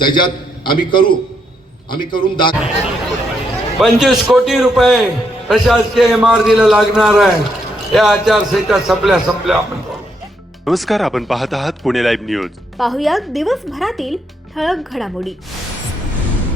त्याच्यात आम्ही करून 25 कोटी रुपये प्रशासकीय इमारतीला लागणार आहे। या आचारसंहिता संपल्या आपण। नमस्कार, आपण पाहत आहात पुणे लाईव्ह न्यूज। पाहुयात दिवसभरातील ठळक घडामोडी।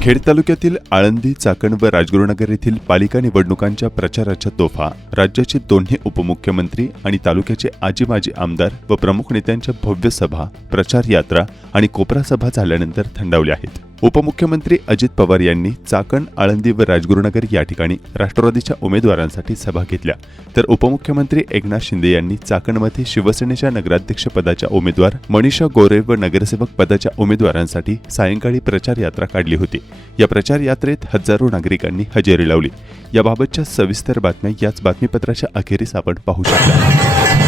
खेड तालुक्यातील आळंदी, चाकण व राजगुरुनगर येथील पालिका निवडणुकांच्या प्रचाराच्या तोफा राज्याचे दोन्ही उपमुख्यमंत्री आणि तालुक्याचे आजी माजी आमदार व प्रमुख नेत्यांच्या भव्य सभा, प्रचार यात्रा आणि कोपरा सभा झाल्यानंतर थंडावल्या आहेत। उपमुख्यमंत्री अजित पवार यांनी चाकण, आळंदी व राजगुरुनगर या ठिकाणी राष्ट्रवादीच्या उमेदवारांसाठी सभा घेतल्या, तर उपमुख्यमंत्री एकनाथ शिंदे यांनी चाकणमध्ये शिवसेनेच्या नगराध्यक्ष पदाच्या उमेदवार मनीषा गोरे व नगरसेवक पदाच्या उमेदवारांसाठी सायंकाळी प्रचार यात्रा काढली होती। या प्रचार यात्रेत हजारो नागरिकांनी हजेरी लावली। याबाबतच्या सविस्तर बातम्या याच बातमीपत्राच्या अखेरीस आपण पाहू शकता।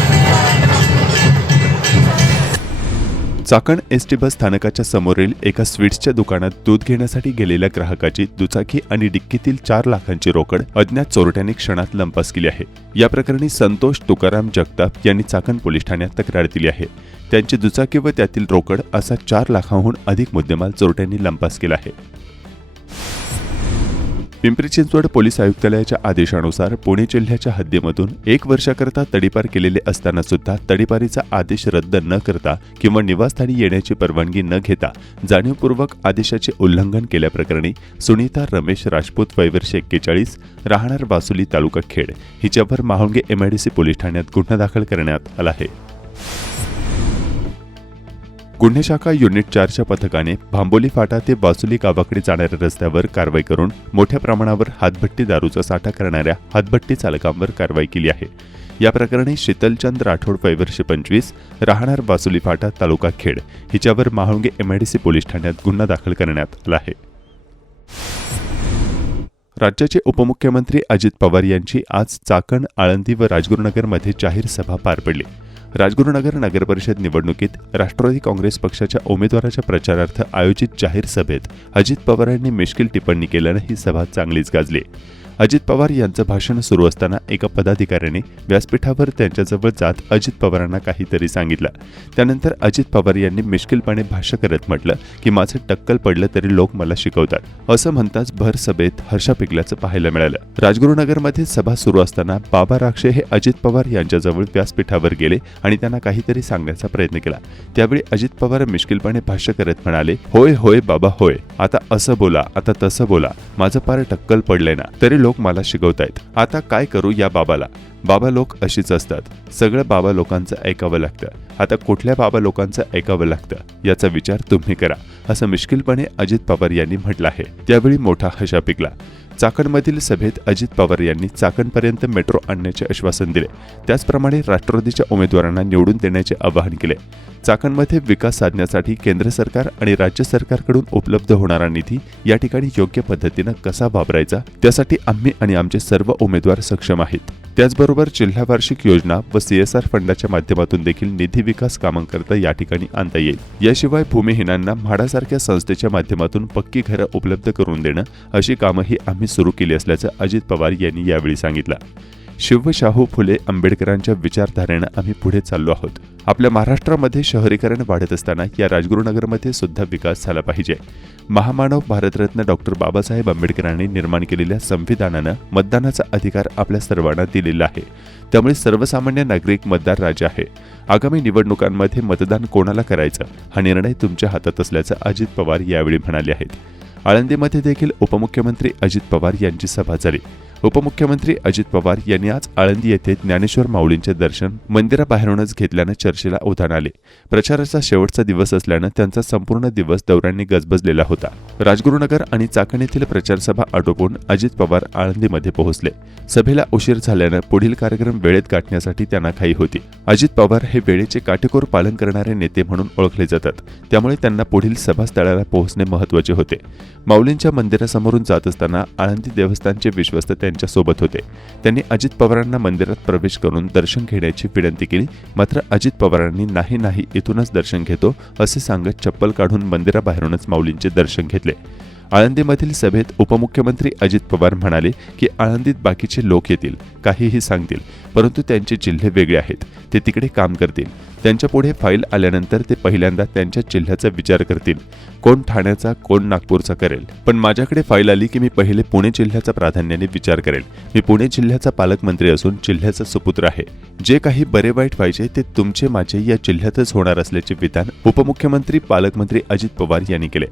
चाकण एसटी बस स्थानकाच्या समोरील एका स्वीट्सच्या दुकानात दूध घेण्यासाठी गेलेल्या ग्राहकाची दुचाकी आणि डिक्कीतील 4 लाखांची रोकड अज्ञात चोरट्यांनी क्षणात लंपास केली आहे। या प्रकरणी संतोष तुकाराम जगताप यांनी चाकण पोलीस ठाण्यात तक्रार दिली आहे। त्यांची दुचाकी व त्यातील रोकड असा 4 लाखांहून अधिक मुद्देमाल चोरट्यांनी लंपास केला आहे। पिंपरी चिंचवड पोलीस आयुक्तालयाच्या आदेशानुसार पुणे जिल्ह्याच्या हद्दीमधून 1 वर्षाकरता तडीपार केलेले असताना सुद्धा तडीपारीचा आदेश रद्द न करता किंवा निवासस्थानी येण्याची परवानगी न घेता जाणीवपूर्वक आदेशाचे उल्लंघन केल्याप्रकरणी सुनीता रमेश राजपूत वय वर्ष 41 राहणार बासुली तालुका खेड हिच्यावर महाळुंगे MIDC पोलीस ठाण्यात गुन्हा दाखल करण्यात आला आहे। गुन्हे शाखा युनिट 4च्या पथकाने भांबोली फाटा ते बासुली गावाकडे जाणाऱ्या रस्त्यावर कारवाई करून मोठ्या प्रमाणावर हातभट्टी दारूचा साठा करणाऱ्या हातभट्टी चालकांवर कारवाई केली आहे। या प्रकरणी शीतलचंद राठोड वय वर्ष 25 राहणार बासुली फाटा तालुका खेड हिच्यावर महाळुंगे MIDC पोलीस ठाण्यात गुन्हा दाखल करण्यात आला आहे। राज्याचे उपमुख्यमंत्री अजित पवार यांची आज चाकण, आळंदी व राजगुरुनगरमध्ये जाहीर सभा पार पडली। राजगुरुनगर नगरपरिषद निवडणुकीत राष्ट्रवादी काँग्रेस पक्षाच्या उमेदवाराच्या प्रचारार्थ आयोजित जाहीर सभेत अजित पवारांनी मिश्किल टिप्पणी केल्याने ही सभा चांगलीच गाजली। अजित पवार यांचं भाषण सुरू असताना एका पदाधिकाऱ्याने व्यासपीठावर त्यांच्याजवळ जात अजित पवारांना काहीतरी सांगितलं। त्यानंतर अजित पवार यांनी मिश्किलपणे भाष्य करत म्हटलं की माझं टक्कल पडलं तरी लोक मला शिकवतात, असं म्हणताच भर सभेत हर्ष पिकल्याचं पाहायला मिळालं। राजगुरुनगरमध्ये सभा सुरू असताना बाबा राक्षे हे अजित पवार यांच्याजवळ व्यासपीठावर गेले आणि त्यांना काहीतरी सांगण्याचा प्रयत्न केला। त्यावेळी अजित पवार मिश्किलपणे भाष्य करत म्हणाले, होय होय बाबा होय, आता असं बोला, आता तसं बोला, माझं पार टक्कल पडलंय ना, तरी लोक मला शिकवतायत, आता काय करू या बाबाला। बाबा लोक अशीच असतात, सगळं बाबा लोकांचं ऐकावं लागतं, आता कुठल्या बाबा लोकांचं ऐकावं लागतं याचा विचार तुम्ही करा, असं मिश्किलपणे अजित पवार यांनी म्हटलं आहे। त्यावेळी मोठा हशा पिकला। चाकणमधील सभेत अजित पवार यांनी चाकणपर्यंत मेट्रो आणण्याचे आश्वासन दिले, त्याचप्रमाणे राष्ट्रवादीच्या उमेदवारांना निवडून देण्याचे आवाहन केले। चाकणमध्ये विकास साधण्यासाठी केंद्र सरकार आणि राज्य सरकारकडून उपलब्ध होणारा निधी या ठिकाणी योग्य पद्धतीने कसा वापरायचा त्यासाठी आम्ही आणि आमचे सर्व उमेदवार सक्षम आहेत। त्याचबरोबर जिल्हा वार्षिक योजना व CSR फंडाच्या माध्यमातून देखील निधी विकास कामांकरता या ठिकाणी आणता येईल। याशिवाय भूमिहीनांना म्हाडासारख्या संस्थेच्या माध्यमातून पक्की घरं उपलब्ध करून देणं अशी कामंही आम्ही सुरू केली असल्याचं अजित पवार यांनी यावेळी सांगितलं। शिव शाहू फुले आंबेडकरांच्या विचारधारेनं आम्ही पुढे चाललो आहोत। आपल्या महाराष्ट्रामध्ये शहरीकरण वाढत असताना या राजगुरुनगरमध्ये सुद्धा विकास झाला पाहिजे। महामानव भारतरत्न डॉक्टर बाबासाहेब आंबेडकरांनी निर्माण केलेल्या संविधानानं मतदानाचा अधिकार आपल्या सर्वांना दिलेला आहे, त्यामुळे सर्वसामान्य नागरिक मतदार राजा आहे। आगामी निवडणुकांमध्ये मतदान कोणाला करायचं हा निर्णय तुमच्या हातात असल्याचं अजित पवार यावेळी म्हणाले आहेत। आळंदीमध्ये देखील उपमुख्यमंत्री अजित पवार यांची सभा झाली। उपमुख्यमंत्री अजित पवार यांनी आज आळंदी येथे ज्ञानेश्वर माऊलींचे दर्शन मंदिराबाहेरूनच घेतल्याने चर्चेला उधाण आले। प्रचाराचा शेवटचा दिवस असल्याने त्यांचा संपूर्ण दिवस दौऱ्यांनी गजबजलेला होता। राजगुरुनगर आणि चाकण येथील प्रचार सभा आटोपून अजित पवार आळंदीमध्ये पोहोचले। सभेला उशीर झाल्याने पुढील कार्यक्रम वेळेत गाठण्यासाठी त्यांना घाई होती। अजित पवार हे वेळेचे काटेकोर पालन करणारे नेते म्हणून ओळखले जातात, त्यामुळे त्यांना पुढील सभास्थळाला पोहोचणे महत्त्वाचे होते। माऊलींच्या मंदिरासमोरून जात असताना आळंदी देवस्थानचे विश्वस्त त्यांच्या सोबत होते। त्यांनी अजित पवारांना मंदिरात प्रवेश करून दर्शन घेण्याची विनंती केली, मात्र अजित पवारांनी नाही इथूनच दर्शन घेतो असे सांगत चप्पल काढून मंदिराबाहेरूनच माऊलींचे दर्शन घेतले। आळंदीमधील सभेत उपमुख्यमंत्री अजित पवार म्हणाले की आळंदीत बाकीचे लोक येतील, काहीही सांगतील, परंतु त्यांचे जिल्हे वेगळे आहेत, ते तिकडे काम करतील. त्यांच्या पुढे फाईल आल्यानंतर ते पहिल्यांदा त्यांच्या जिल्ह्याचा विचार करतील. कोण ठाण्याचा, कोण नागपूरचा करेल, पण माझ्याकडे फाईल आली की मी पहिले पुणे जिल्ह्याचा प्राधान्याने विचार करेल. मी पुणे जिल्ह्याचा पालकमंत्री असून जिल्ह्याचा सुपुत्र आहे. जे काही बरे वाईट व्हायचे ते तुमचे माझे या जिल्ह्यातच होणार असल्याचे विधान उपमुख्यमंत्री पालकमंत्री अजित पवार यांनी केले.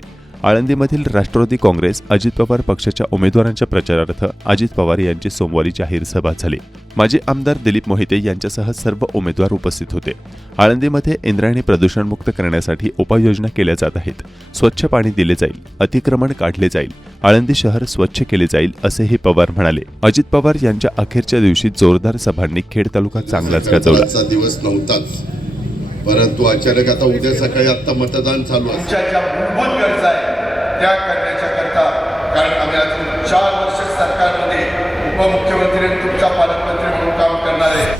आळंदीमधील राष्ट्रवादी काँग्रेस अजित पवार पक्षाच्या उमेदवारांच्या प्रचारार्थ अजित पवार यांची सोमवारी जाहीर सभा झाली. माजी आमदार दिलीप मोहिते यांच्यासह सर्व उमेदवार उपस्थित होते. आळंदीमध्ये इंद्रायणी प्रदूषणमुक्त करण्यासाठी उपाययोजना केल्या जात आहेत. स्वच्छ पाणी दिले जाईल, अतिक्रमण काढले जाईल, आळंदी शहर स्वच्छ केले जाईल, असेही पवार म्हणाले. अजित पवार यांच्या अखेरच्या दिवशी जोरदार सभांनी खेड तालुका चांगलाच गाजवला. दिवस नव्हताच, परंतु अचानक आता उद्या सकाळी आता मतदान चालू आहे. ज्या मूलभूत गरजा आहेत त्या करण्याच्या करता, कारण आम्ही अजून 4 वर्ष सरकारमध्ये उपमुख्यमंत्री आणि तुमचा पालकमंत्री म्हणून काम करणार आहे.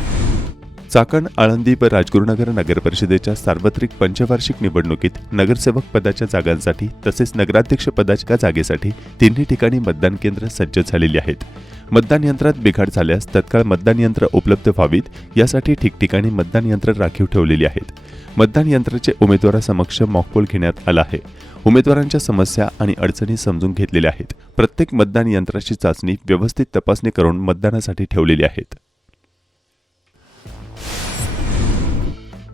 चाकण, आळंदी व राजगुरुनगर नगर परिषदेच्या सार्वत्रिक पंचवार्षिक निवडणुकीत नगरसेवक पदाच्या जागांसाठी तसेच नगराध्यक्ष पदाच्या जागेसाठी तिन्ही ठिकाणी मतदान केंद्र सज्ज झालेली आहेत. मतदान यंत्रात बिघाड झाल्यास तत्काळ मतदान यंत्र उपलब्ध व्हावीत यासाठी ठिकठिकाणी मतदान यंत्र राखीव ठेवलेली आहेत. मतदान यंत्राचे उमेदवारासमक्ष मॉकपोल घेण्यात आला आहे. उमेदवारांच्या समस्या आणि अडचणी समजून घेतलेल्या आहेत. प्रत्येक मतदान यंत्राची चाचणी व्यवस्थित तपासणी करून मतदानासाठी ठेवलेली आहेत.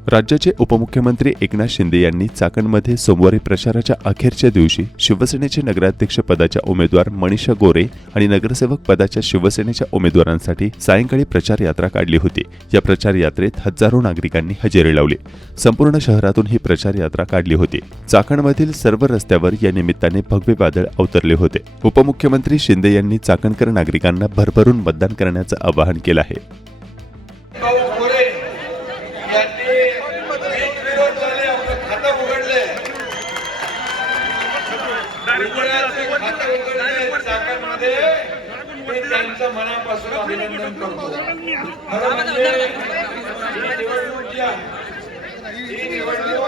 राज्याचे उपमुख्यमंत्री एकनाथ शिंदे यांनी चाकणमध्ये सोमवारी प्रचाराच्या अखेरच्या दिवशी शिवसेनेचे नगराध्यक्ष पदाच्या उमेदवार मनीषा गोरे आणि नगरसेवक पदाच्या शिवसेनेच्या उमेदवारांसाठी सायंकाळी प्रचार यात्रा काढली होती. या प्रचार यात्रेत हजारो नागरिकांनी हजेरी लावली. संपूर्ण शहरातून ही प्रचार यात्रा काढली होती. चाकणमधील सर्व रस्त्यावर या निमित्ताने भगवे वादळ अवतरले होते. उपमुख्यमंत्री शिंदे यांनी चाकणकर नागरिकांना भरभरून मतदान करण्याचं आवाहन केलं आहे. त्यांचं मनापासून अभिनंदन करतो. ही निवडणूक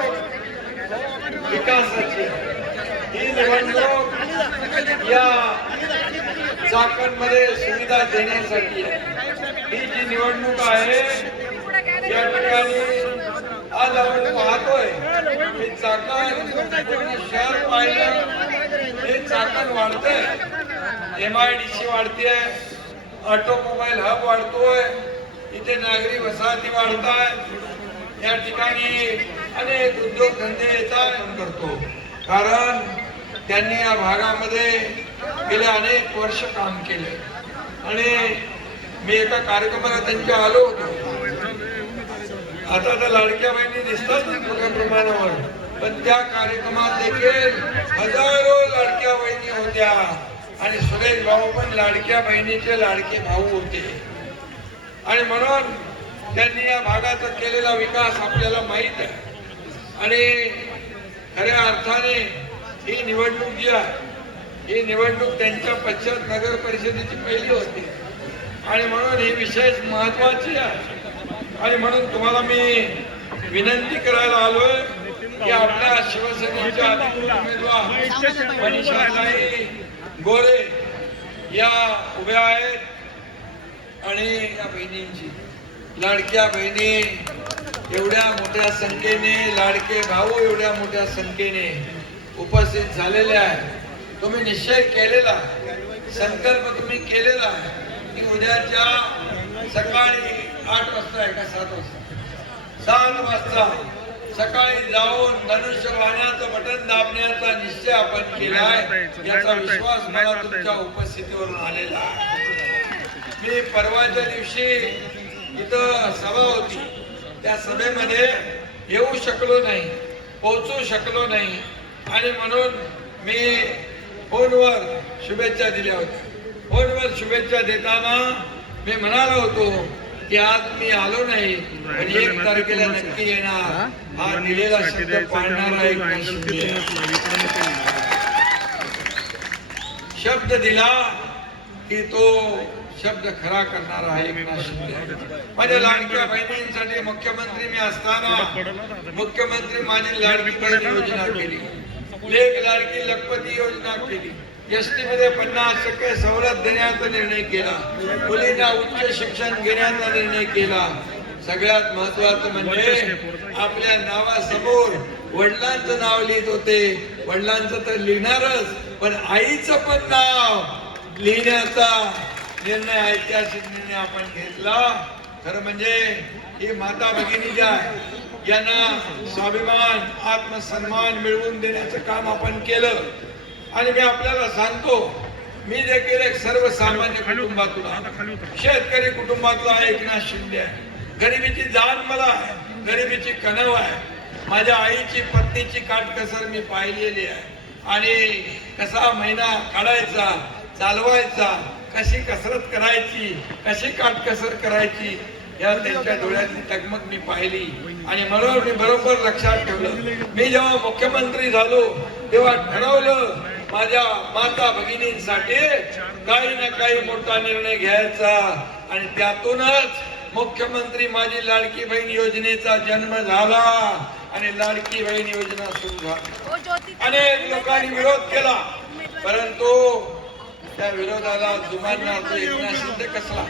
विकासाची, ही निवडणूक या चाकणमध्ये सुविधा देण्यासाठी, ही जी निवडणूक आहे या ठिकाणी आज आपण पाहतोय की चाकण शहर पाहिलं, हे चाकण वाढतंय, MIDC वाढते, ऑटोमोबाईल हब वाढतोय, इथे नागरी वसाहती वाढतायत, या ठिकाणी अनेक उद्योगधंदे येतात करतो. कारण त्यांनी या भागामध्ये गेले अनेक वर्ष काम केले आणि मी एका कार्यक्रमाला त्यांच्या आलो होतो. आता तर लाडक्या बहिणी दिसतात मोठ्या प्रमाणावर, पण त्या कार्यक्रमात देखील हजारो लाडक्या बहिणी होत्या आणि सुरेश भाऊ पण लाडक्या बहिणीचे लाडके भाऊ होते. आणि म्हणून त्यांनी या भागाचा केलेला विकास आपल्याला माहित आहे. आणि खऱ्या अर्थाने ही निवडणूक जी आहे, ही निवडणूक त्यांच्या पश्चात नगर परिषदेची पहिली होती आणि म्हणून ही विशेष महत्वाची आहे. आणि म्हणून तुम्हाला मी विनंती करायला आलोय की आपल्या शिवसेनेच्या उमेदवार मनीषाताई गोरे या उभ्या आहेत आणि या बहिणींची, लाडक्या बहिणी एवढ्या मोठ्या संख्येने, लाडके भाऊ एवढ्या मोठ्या संख्येने उपस्थित झालेले आहेत. तुम्ही निश्चय केलेला, संकल्प तुम्ही केलेला की उद्याच्या सकाळी 8 वाजता आहे का 7 वाजता, 7 वाजता सकाळी जाऊन धनुष्यबाणाचं बटन दाबण्याचा निश्चय आपण केलाय. याचा विश्वास मला तुमच्या उपस्थितीवरून आलेला आहे. मी परवाच्या दिवशी इथं सभा होती, त्या सभेमध्ये येऊ शकलो नाही, पोहोचू शकलो नाही आणि म्हणून मी फोनवर शुभेच्छा दिल्या होत्या. फोनवर शुभेच्छा देताना मी म्हणालो होतो की आज मी आलो नाही पण 1 तारखेला नक्की येणार. हा दिलेला शब्द पाळणारा एक शब्द दिला की तो शब्द खरा करणारा आहे एकनाथ शिंदे. माझ्या लाडक्या बहिणींसाठी मुख्यमंत्री मी असताना मुख्यमंत्री माझी लाडकी बहीण योजना केली, लेक लाडकी लखपती योजना केली, एसटी मध्ये 50% सवलत देण्याचा निर्णय केला, मुलींना उच्च शिक्षण घेण्याचा निर्णय केला. सगळ्यात महत्वाचं म्हणजे आपल्या नावासमोर वडिलांचं नाव लिहित होते. वडिलांचं तर लिहिणारच, पण आईचं पण नाव लिहिण्याचा निर्णय, ऐतिहासिक निर्णय आपण घेतला. खरं म्हणजे ही माता भगिनी ज्या यांना स्वाभिमान, आत्मसन्मान मिळवून देण्याचं काम आपण केलं. आणि मी आपल्याला सांगतो, मी देखील एक सर्वसामान्य कुटुंबातून, शेतकरी कुटुंबातला एकनाथ शिंदे आहे. गरिबीची जाण मला आहे, गरिबीची कणव आहे. माझ्या आईची, पत्नीची काटकसर मी पाहिलेली आहे. आणि कसा महिना काढायचा, चालवायचा, कशी कसरत करायची, कशी काटकसर करायची, या त्यांच्या डोळ्यातली तगमग मी पाहिली. आणि म्हणून मी बरोबर लक्षात ठेवलं. मी जेव्हा मुख्यमंत्री झालो तेव्हा ठरवलं माझ्या माता भगिनींसाठी काही ना काही मोठा निर्णय घ्यायचा. आणि त्यातूनच मुख्यमंत्री माझी लाडकी बहीण योजनेचा जन्म झाला आणि लाडकी बहीण योजना सुरू झाली. अनेक लोकांनी विरोध केला, परंतु त्या विरोधाला जुमानला एकनाथ शिंदे कसला.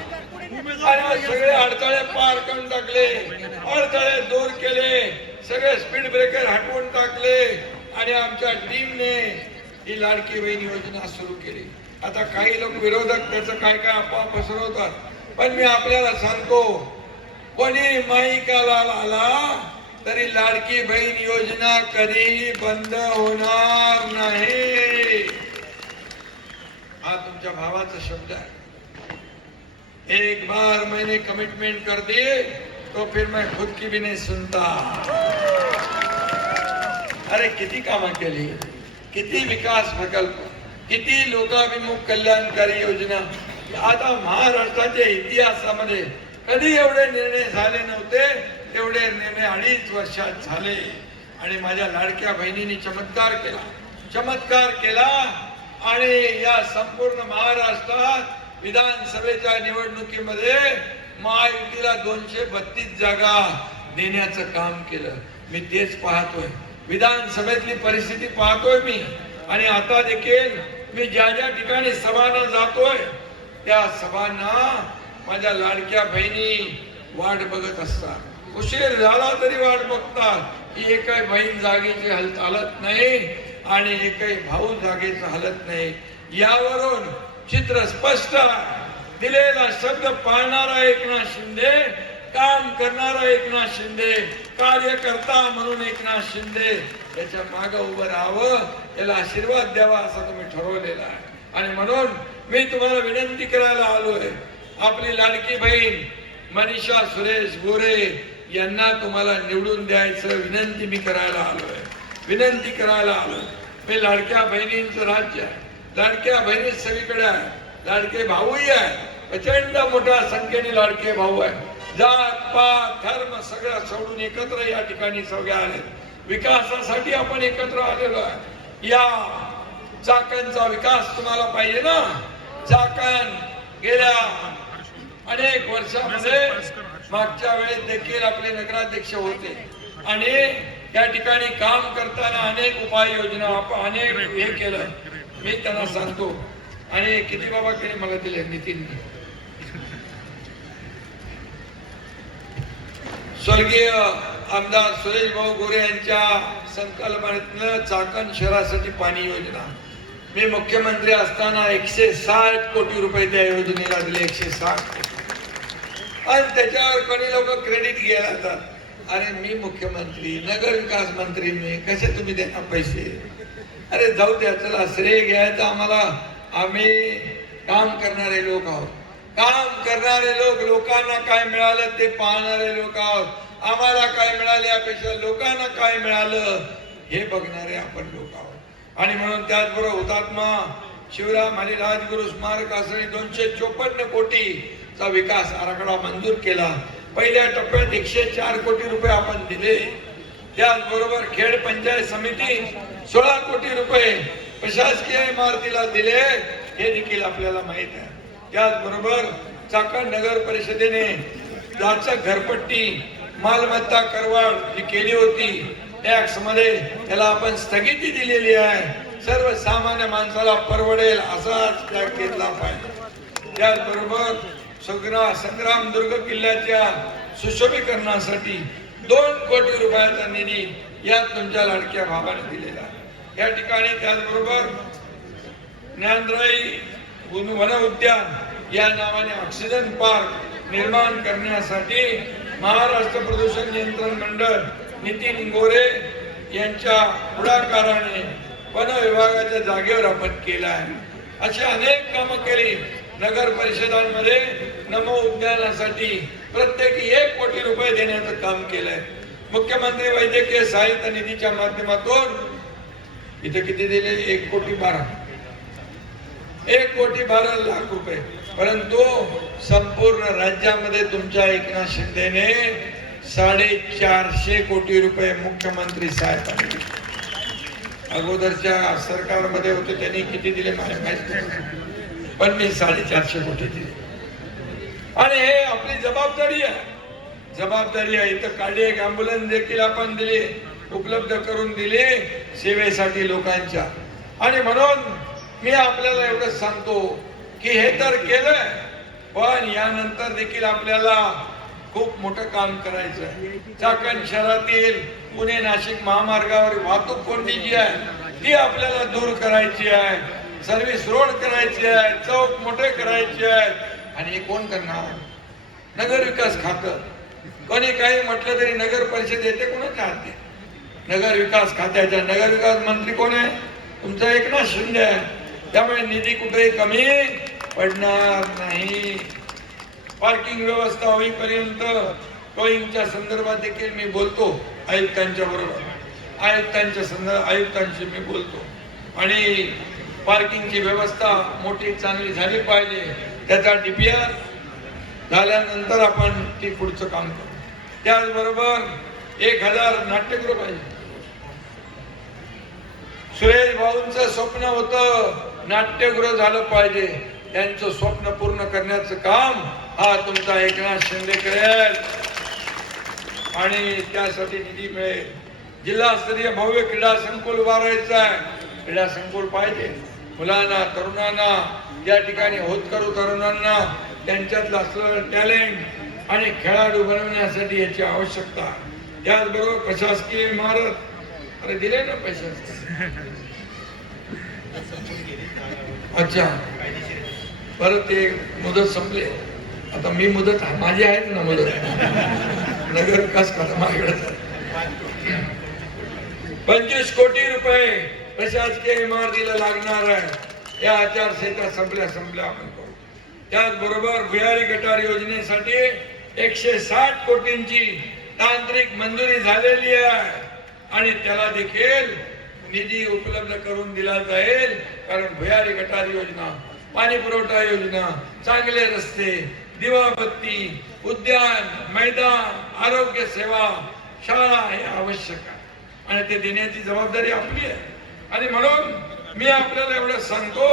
आणि सगळे अडथळे पार करून टाकले, अडथळे दूर केले, सगळे स्पीड ब्रेकर हटवून टाकले. आणि आमच्या टीमने ही लाडकी बहीण योजना सुरू केली. आता काही लोक विरोधक त्याचं काय काय अफवा पसरवतात, पण मी आपल्याला सांगतो, कोणी माईकाला आला तरी लाडकी बहीण योजना कधीही बंद होणार नाही. हा तुमच्या भावाचा शब्द आहे. एक बार मैंने कमिटमेंट कर दी तो फिर मैं खुद की भी नहीं सुनता. अरे किती कामं केली, किती विकास प्रकल्प, किती लोकाभिमुख कल्याणकारी योजना. आता महाराष्ट्राच्या इतिहासामध्ये कधी एवढे निर्णय झाले नव्हते, एवढे निर्णय 2.5 वर्षात झाले. आणि माझ्या लाडक्या बहिणींनी चमत्कार केला. आणि या संपूर्ण महाराष्ट्रात विधानसभेच्या निवडणुकीमध्ये महायुतीला 232 जागा देण्याचं काम केलं. मी तेच पाहतोय, विधानसभेतली परिस्थिती पाहतोय मी. आणि आता देखील मी ज्या ज्या ठिकाणी सभांना जातोय त्या सभांना माझ्या लाडक्या बहिणी वाट बघत असतात. उशीर झाला तरी वाट बघतात की एकही बहीण जागेची हालत नाही आणि एकही भाऊ जागेचं हालत नाही. यावरून चित्र स्पष्ट आहे. दिलेला शब्द पाळणारा एकनाथ शिंदे, काम करणारा एकनाथ शिंदे, कार्यकर्ता म्हणून एकनाथ शिंदे, याच्या मागे उभं राहावं, याला आशीर्वाद द्यावा असं तुम्ही ठरवलेलं आहे. आणि म्हणून मी तुम्हाला विनंती करायला आलोय, आपली लाडकी बहीण मनीषा सुरेश गोरे यांना तुम्हाला निवडून द्यायचं विनंती मी करायला आलोय. मी लाडक्या बहिणींचं राज्य आहे, लाडक्या बहिणी सगळीकडे आहे, लाडके भाऊही आहे, प्रचंड मोठ्या संख्येने लाडके भाऊ आहे. जात पात धर्म सगळं सोडून एकत्र या ठिकाणी सगळे आले. विकासासाठी आपण एकत्र आलेलो आहे. या चाकणचा विकास तुम्हाला पाहिजे ना. चाकण गेल्या अनेक वर्षामध्ये मागच्या वेळेस देखील आपले नगराध्यक्ष होते आणि या ठिकाणी काम करताना अनेक उपाययोजना आपण अनेक हे केलं. मी त्यांना सांगतो आणि किती बाबा केले मला दिले नितीनने. स्वर्गीय आमदार सुरेश भाऊ गोरे यांच्या संकल्पनेतनं चाकण शहरासाठी पाणी योजना मी मुख्यमंत्री असताना 160 कोटी रुपये त्या योजनेला दिले. 160 कोटी. आणि त्याच्यावर कोणी लोक क्रेडिट घ्यायला जातात, अरे मी मुख्यमंत्री, नगर विकास मंत्री, मी कसे तुम्ही देणार पैसे. अरे जाऊ द्या, चला श्रेय घ्यायचं आम्हाला. आम्ही काम करणारे लोक आहोत, काम करणारे लोक, लोकांना काय मिळालं ते पाहणारे लोक आहोत. आम्हाला काय मिळाले यापेक्षा लोकांना काय मिळालं हे बघणारे आपण लोक आहोत. आणि म्हणून त्याचबरोबर हुतात्मा शिवराम आणि राजगुरु स्मारकासाठी 254 कोटीचा विकास आराखडा मंजूर केला. पहिल्या टप्प्यात 104 कोटी रुपये आपण दिले. त्याचबरोबर खेड पंचायत समिती 16 कोटी रुपये प्रशासकीय इमारतीला दिले, हे देखील आपल्याला माहित आहे. त्याचबरोबर चाकण नगर परिषदेने जाचक घरपट्टी मालमत्ता करवाढ जी केली होती टॅक्स मध्ये, त्याला आपण स्थगिती दिलेली आहे. सर्वसामान्य माणसाला परवडेल असाच ट्रॅक घेतला पाहिजे. त्याचबरोबर संग्रामदुर्ग किल्ल्याच्या सुशोभीकरणासाठी 2 कोटी रुपयाचा निधी या तुमच्या लाडक्या भावाने दिलेला आहे. या ठिकाणी त्याचबरोबर ज्ञानराई वन उद्यान या नावाने ऑक्सिजन पार्क निर्माण करण्यासाठी महाराष्ट्र प्रदूषण नियंत्रण मंडळ नितीन गोरे यांच्या पुढाकाराने वन विभागाच्या जागेवर आपण केला आहे. अशी अनेक कामं केली. नगर परिषदांमध्ये नमो उद्यानासाठी प्रत्येकी 1 कोटी रुपये देण्याचं काम केलंय. मुख्यमंत्री वैद्यकीय सहाय्यता निधीच्या माध्यमातून इथे किती दिले? 1 कोटी 12 लाख रुपये. परंतु संपूर्ण राज्यामध्ये तुमच्या एकनाथ शिंदेने 450 कोटी रुपये मुख्यमंत्री सहायता निधी. अगोदरच्या सरकारमध्ये होते त्यांनी किती दिले मला माहित नाही, पण मी 450 कोटी दिले. आणि हे आपली जबाबदारी आहे. इथं कार्डियक ॲम्ब्युलन्स देखील आपण दिली, उपलब्ध करून दिली सेवेसाठी लोकांच्या. आणि म्हणून मी आपल्याला एवढंच सांगतो की हे तर केलंय, पण यानंतर देखील आपल्याला खूप मोठं काम करायचं आहे. चाकण शहरातील पुणे नाशिक महामार्गावर वाहतूक कोंडी जी आहे ती आपल्याला दूर करायची आहे. सर्व्हिस रोड करायची आहे, चौक मोठे करायचे आहेत. आणि हे कोण करणार? नगर विकास खातं. कोणी काही म्हटलं तरी नगर परिषद येते कोणाच्या हाती? नगर विकास खात्याच्या. नगर विकास मंत्री कोण आहे? तुमचा एकनाथ शिंदे आहे. त्यामुळे निधी कुठेही कमी पडणार नाही. पार्किंग व्यवस्था होईपर्यंत टोईंगच्या संदर्भात देखील मी बोलतो आयुक्तांच्या बरोबर. आयुक्तांशी मी बोलतो. आणि पार्किंगची व्यवस्था मोठी चांगली झाली पाहिजे. त्याचा DPR झाल्यानंतर आपण ती पुढचं काम करू. त्याचबरोबर 1000 नाट्यगृह पाहिजे. सुरेश भाऊंचं स्वप्न होतं नाट्यगृह झालं पाहिजे. त्यांचं स्वप्न पूर्ण करण्याचं काम हा तुमचा एकनाथ शिंदे करेल. आणि त्यासाठी निधी मिळेल. जिल्हास्तरीय भव्य क्रीडा संकुल उभारायचं आहे. क्रीडा संकुल पाहिजे. मुलांना, तरुणांना, या ठिकाणी होतकरू तरुणांना त्यांच्यातलं असलेलं टॅलेंट आणि खेळाडू बनवण्यासाठी याची आवश्यकता. त्याचबरोबर प्रशासकीय इमारत दिले ना पैसे. अच्छा, परत ते मुदत संपले. आता मी मुदत माझी आहेत ना मुदत. नगर विकास खातं माझ्याकडे 25 कोटी रुपये प्रशासकीय इमारतीला लागणार आहे. या आचारसंहिता संपल्या आपण करू. त्याचबरोबर भुयारी गटार योजनेसाठी 160 कोटींची तांत्रिक मंजुरी झालेली आहे. आणि त्याला देखील निधी उपलब्ध करून दिला जाईल. कारण भुयारी गटार योजना, पाणी पुरवठा योजना, चांगले रस्ते, दिवाबत्ती, उद्यान, मैदान, आरोग्य सेवा, शाळा हे आवश्यक आहे. आणि ते देण्याची जबाबदारी आपली आहे. आणि म्हणून मी आपल्याला एवढं सांगतो,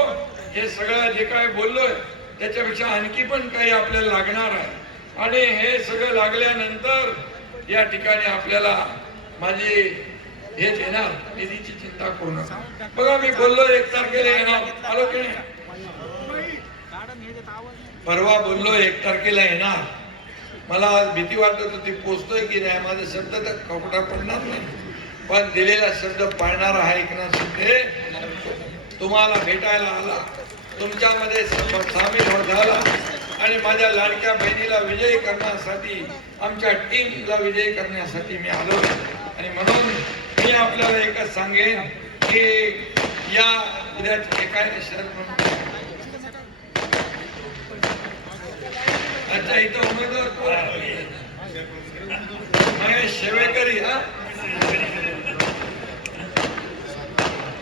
हे सगळं जे काय बोललोय त्याच्यापेक्षा आणखी पण काही आपल्याला लागणार आहे. आणि हे सगळं लागल्यानंतर या ठिकाणी आपल्याला माझे हे देणार, निधीची चिंता करू नका. बघा मी बोललो 1 तारखेला येणार, आलो की नाही? परवा बोललो 1 तारखेला येणार. मला आज भीती वाटत होती पोचतोय की नाही. माझा शब्द तर खोटा पडणार नाही, पण दिलेला शब्द पाळणारा हा एकनाथ शिंदे तुम्हाला भेटायला आला, तुमच्यामध्ये सामील झाला. आणि माझ्या लाडक्या बहिणीला विजयी करण्यासाठी, आमच्या टीमला विजयी करण्यासाठी मी आलो. आणि म्हणून मी आपल्याला एकच सांगेन की या उद्याचे काय शहर अच्छा इथं उमेदवार कोण आहे? महेश शेवेकरी.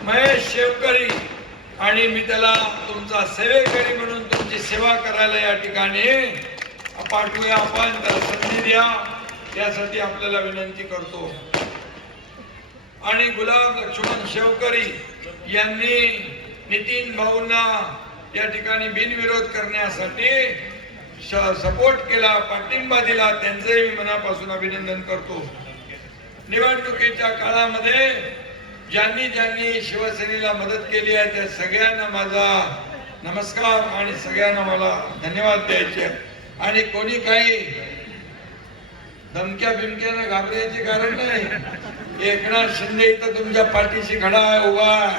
महेश शेवकरी. आणि मी त्याला तुमचा सेवेकरी म्हणून तुमची सेवा करायला या ठिकाणी पाठवूया. आपण त्याला संधी द्या, त्यासाठी आपल्याला विनंती करतो. आणि गुलाब लक्ष्मण शेवकरी यांनी नितीन भाऊंना या ठिकाणी बिनविरोध करण्यासाठी सपोर्ट केला, पाठिंबा दिला. त्यांचंही मी मनापासून अभिनंदन करतो. निवडणुकीच्या काळामध्ये ज्यांनी ज्यांनी शिवसेनेला मदत केली आहे त्या सगळ्यांना माझा नमस्कार आणि सगळ्यांना मला धन्यवाद द्यायचे आहे. आणि कोणी काही धमक्या बिमक्यानं घाबरायचे कारण नाही. एकनाथ शिंदे इथं तुमच्या पाठीशी खडा आहे, उभा आहे,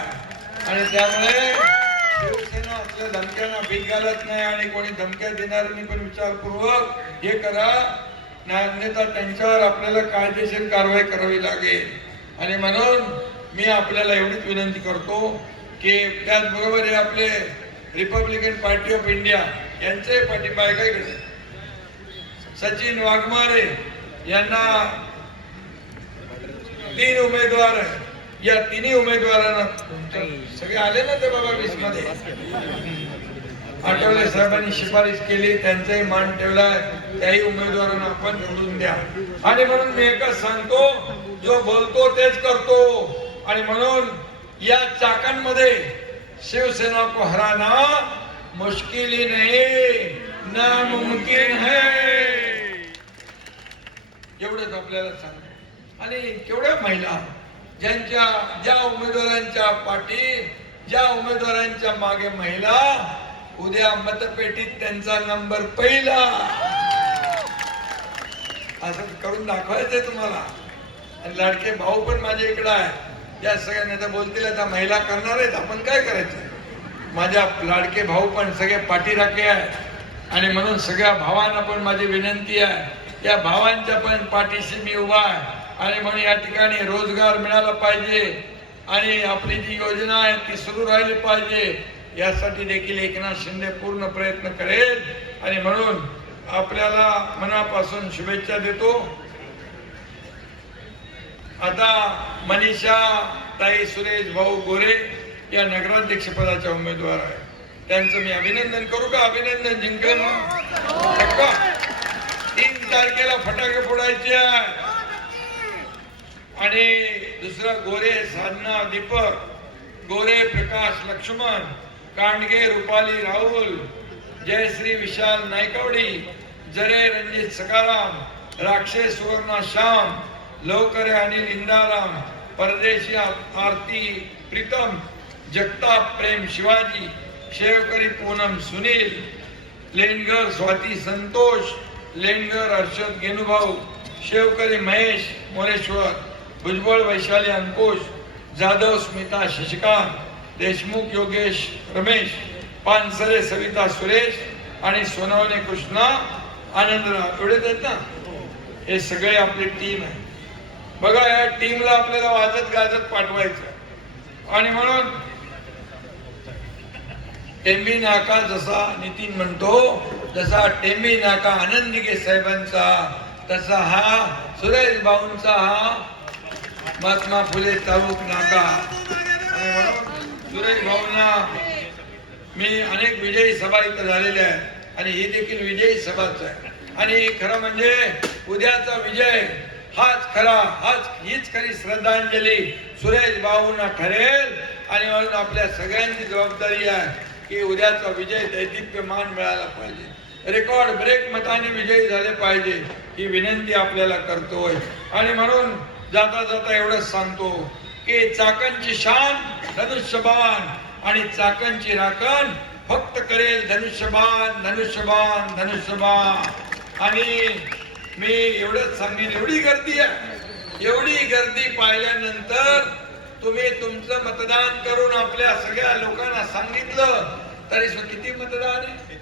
आणि त्यामुळे शिवसेना आपल्या धमक्यांना भीक घालत नाही. आणि कोणी धमक्या देणाऱ्यांनी पण विचारपूर्वक हे करा, अन्यथा त्यांच्यावर आपल्याला कायदेशीर कारवाई करावी लागेल. आणि म्हणून मी आपल्याला एवढीच विनंती करतो की त्याचबरोबर हे आपले रिपब्लिकन पार्टी ऑफ इंडिया यांचे पाठिंबा आहे का इकडे? सचिन वाघमारे यांना 3 उमेदवार आहे. या तिन्ही उमेदवारांना सगळे आले ना ते बाबा 20 मध्ये आठवले साहेबांनी शिफारस केली, त्यांचाही मान ठेवलाय. त्याही उमेदवारांना आपण निवडून द्या. आणि म्हणून मी एकच सांगतो, जो बोलतो तेच करतो. आणि म्हणून या चाकांमध्ये शिवसेना को हराना मुश्किल ही नहीं नामुमकिन है, एवढंच आपल्याला सांगतो. आणि केवढ्या महिला ज्या उमेदवारांच्या पाठी, ज्या उमेदवारांच्या मागे महिला, उद्या मतपेटीत त्यांचा नंबर पहिला, असं करून दाखवायचंय तुम्हाला. आणि लाडके भाऊ पण माझ्या इकडे आहे. या सगळ्या नेता बोलतील आता महिला करणार आहेत, आपण काय करायचं? माझ्या लाडके भाऊ पण सगळे पाठीराखे आहेत. आणि म्हणून सगळ्या भावांना पण माझी विनंती आहे, या भावांच्या पण पाठीशी मी उभा आहे. आणि म्हणून या ठिकाणी रोजगार मिळाला पाहिजे आणि आपली जी योजना आहे ती सुरू राहिली पाहिजे, यासाठी देखील एकनाथ शिंदे पूर्ण प्रयत्न करेल. आणि म्हणून आपल्याला मनापासून शुभेच्छा देतो. आता मनीषा ताई सुरेश भाऊ गोरे या नगराध्यक्ष पदाच्या उमेदवार आहे. त्यांचं मी अभिनंदन करू का? अभिनंदन जिंकले ना. 3 तारखेला फटाके फोडायचे आहे. आणि दुसरा गोरे साधना दीपक, गोरे प्रकाश लक्ष्मण, कांडगे रुपाली राहुल, जयश्री विशाल नायकवडी, जरे रणजित सकाराम, राक्षे सुवर्णा श्याम, लवकरे अनिल इंदाराम, परदेशी आरती प्रीतम, जगताप प्रेम शिवाजी, शेवकरी पूनम सुनील, लेंडगर स्वाती संतोष, लेंडगर हर्षद गेनुभाऊ, शेवकरी महेश मोरेश्वर, भुजबळ वैशाली अंकुश, जाधव स्मिता शशिकांत, देशमुख योगेश रमेश, पानसरे सविता सुरेश आणि सोनवणे कृष्णा आनंदराव, एवढेच आहेत ना. हे सगळे आपली टीम आहे. बघा, या टीमला आपल्याला वाजत गाजत पाठवायचं. आणि म्हणून टेंबी नाका जसा नितीन म्हणतो, जसा टेंबी नाका आनंद दिघे साहेबांचा, तसा हा सुरेश भाऊंचा हा महात्मा फुले चालूक नाका. आणि म्हणून सुरेश भाऊंना मी अनेक विजयी सभा इथं झालेल्या आहेत आणि ही देखील विजयी सभाच आहे. आणि खरं म्हणजे उद्याचा विजय हीच खरी श्रद्धांजली सुरेश भाऊंना ठरेल. आणि म्हणून आपल्या सगळ्यांची जबाबदारी आहे की उद्याचा विजय दैदिप्यमान मिळाला पाहिजे, रेकॉर्ड ब्रेक मताने विजयी झाले पाहिजे, ही विनंती आपल्याला करतोय. आणि म्हणून जाता जाता एवढंच सांगतो की चाकणची शान धनुष्यबाण आणि चाकणची राखण फक्त करेल धनुष्यबाण धनुष्यबाण धनुष्यबाण. आणि मी एवढंच सांगेन, एवढी गर्दी आहे, एवढी गर्दी पाहिल्यानंतर तुम्ही तुमचं मतदान करून आपल्या सगळ्या लोकांना सांगितलं तरी किती मतदान आहे?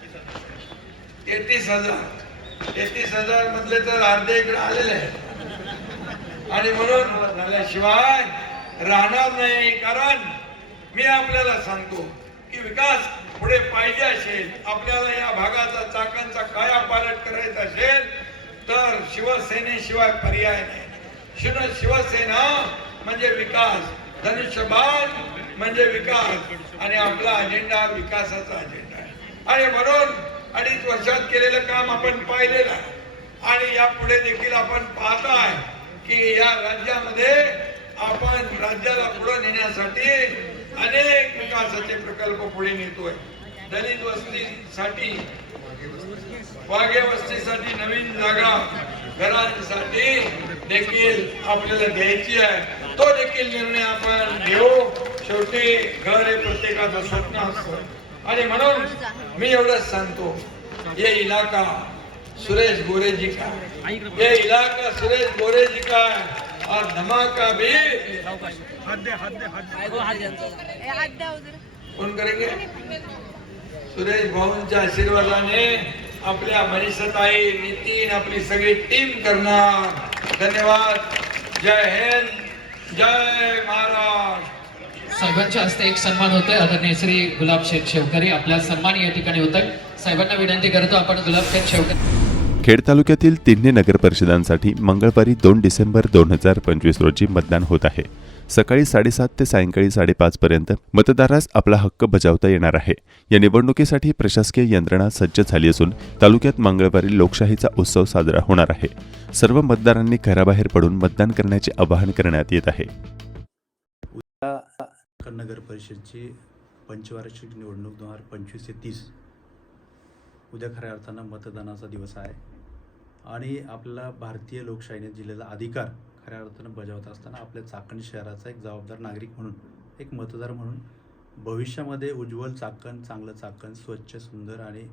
33,000. 33,000 मधले तर अर्धे इकडे आलेले आहेत. आणि म्हणून झाल्याशिवाय राहणार नाही. कारण मी आपल्याला सांगतो की विकास पुढे पाहिजे असेल, आपल्याला या भागाचा चाकणचा कायापालट करायचा असेल तर शिवसेनेशिवाय पर्याय नाही. शिवसेना म्हणजे विकास, धनुष्यबाण म्हणजे विकास आणि आपला अजेंडा विकासाचा अजेंडा आहे. आणि म्हणून 2.5 वर्षात केलेलं काम आपण पाहिलेलं आहे. आणि यापुढे देखील आपण पाहताय की या राज्यामध्ये आपण राज्याला पुढे नेण्यासाठी अनेक विकासाचे प्रकल्प पुढे नेतोय. दलित वस्तीसाठी, वाघे वस्तीसाठी नवीन जागा, घरांसाठी देखील आपल्याला द्यायची आहे. तो देखील निर्णय आपण घेऊ. शेवटी घर हे प्रत्येकाचं स्वप्न असतं आणि म्हणून मी एवढंच सांगतो, ये इलाका सुरेश गोरे जी का, ये इलाका सुरेश गोरे जी का और धमाका भी कोण करेंगे? सुरेश भाऊंच्या आशीर्वादाने आपल्या मनीषाताई, नितीन, आपली सगळी टीम करणार. धन्यवाद. जय हिंद, जय महाराष्ट्र. साहेबांच्या हस्ते एक सन्मान होतोय. आदरणीय श्री गुलाबशेठ शेवकरी आपल्या सन्मान या ठिकाणी होत आहे. साहेबांना विनंती करतो आपण गुलाबशेठ शेवकरी. खेड तालुक्यातील तिन्ही नगर परिषदांसाठी मंगळवारी 2 डिसेंबर 2025 रोजी मतदान होत आहे. सकाळी 7:30 ते सायंकाळी 5:30 पर्यंत मतदारास आपला हक्क बजावता येणार आहे. या निवडणुकीसाठी प्रशासकीय यंत्रणा सज्ज झाली असून तालुक्यात मंगळवारी लोकशाहीचा उत्सव साजरा होणार आहे. सर्व मतदारांनी घराबाहेर पडून मतदान करण्याचे आवाहन करण्यात येत आहे. नगर परिषदची पंचवार्षिक निवडणूक 2025 ते 30 उद्या खऱ्या अर्थानं मतदानाचा दिवस आहे आणि आपल्याला भारतीय लोकशाहीने दिलेला अधिकार खऱ्या अर्थानं बजावत असताना आपल्या चाकण शहराचा एक जबाबदार नागरिक म्हणून, एक मतदार म्हणून भविष्यामध्ये उज्ज्वल चाकण, चांगलं चाकण, स्वच्छ, सुंदर आणि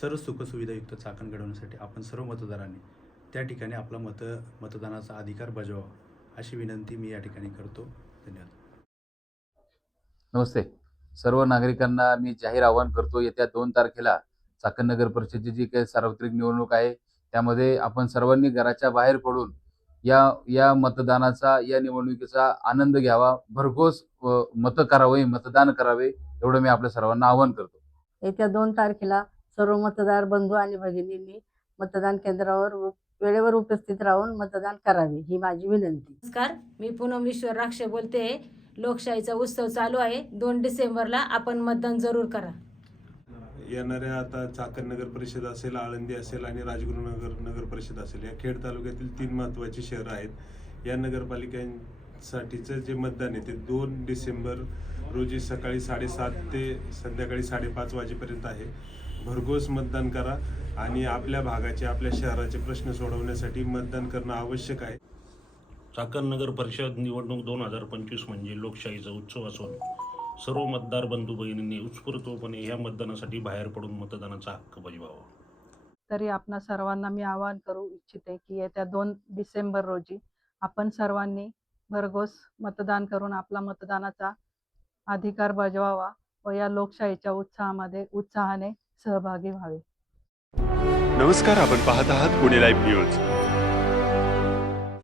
सर्व सुखसुविधायुक्त चाकण घडवण्यासाठी आपण सर्व मतदारांनी त्या ठिकाणी आपला मतदानाचा अधिकार बजावावा अशी विनंती मी या ठिकाणी करतो. धन्यवाद. नमस्ते. सर्व नागरिकांना मी जाहीर आवाहन करतो, येत्या 2 तारखेला चाकण नगर परिषदेची जी काही सार्वत्रिक निवडणूक आहे त्यामध्ये आपण सर्वांनी घराच्या बाहेर पडून या मतदानाचा, या निवडणुकीचा आनंद घ्यावा. भरघोस मतदान करावे एवढं मी आपल्या सर्वांना आवाहन करतो. येत्या 2 तारखेला सर्व मतदार बंधू आणि भगिनींनी मतदान केंद्रावर वेळेवर उपस्थित राहून मतदान करावे ही माझी विनंती. नमस्कार, मी पूनम ईश्वर राक्षे बोलते. लोकशाहीचा उत्सव चालू आहे. 2 डिसेंबरला आपण मतदान जरूर करा. येणाऱ्या आता चाकण नगर परिषद असेल, आळंदी असेल आणि राजगुरुनगर नगर परिषद असेल, या खेड तालुक्यातील 3 महत्त्वाची शहरं आहेत. या नगरपालिकांसाठीचं जे मतदान आहे ते 2 डिसेंबर रोजी सकाळी 7:30 ते संध्याकाळी 5:30 वाजेपर्यंत आहे. भरघोस मतदान करा आणि आपल्या भागाचे, आपल्या शहराचे प्रश्न सोडवण्यासाठी मतदान करणं आवश्यक आहे. चाकण नगर परिषद निवडणूक 2025 म्हणजे लोकशाहीचा उत्सव असून सर्व मतदार बंधू भगिनींनी उत्स्फूर्तपणे या मतदानासाठी बाहेर पडून मतदानाचा हक्क बजावावा. तरी आपणा सर्वांना मी आवाहन करू इच्छिते की येत्या 2 डिसेंबर रोजी आपण सर्वांनी भरघोस मतदान करून आपला मतदानाचा अधिकार बजावावा व या लोकशाहीच्या उत्साहाने सहभागी व्हावे. नमस्कार, आपण पाहत आहात पुणे लाईव्ह न्यूज.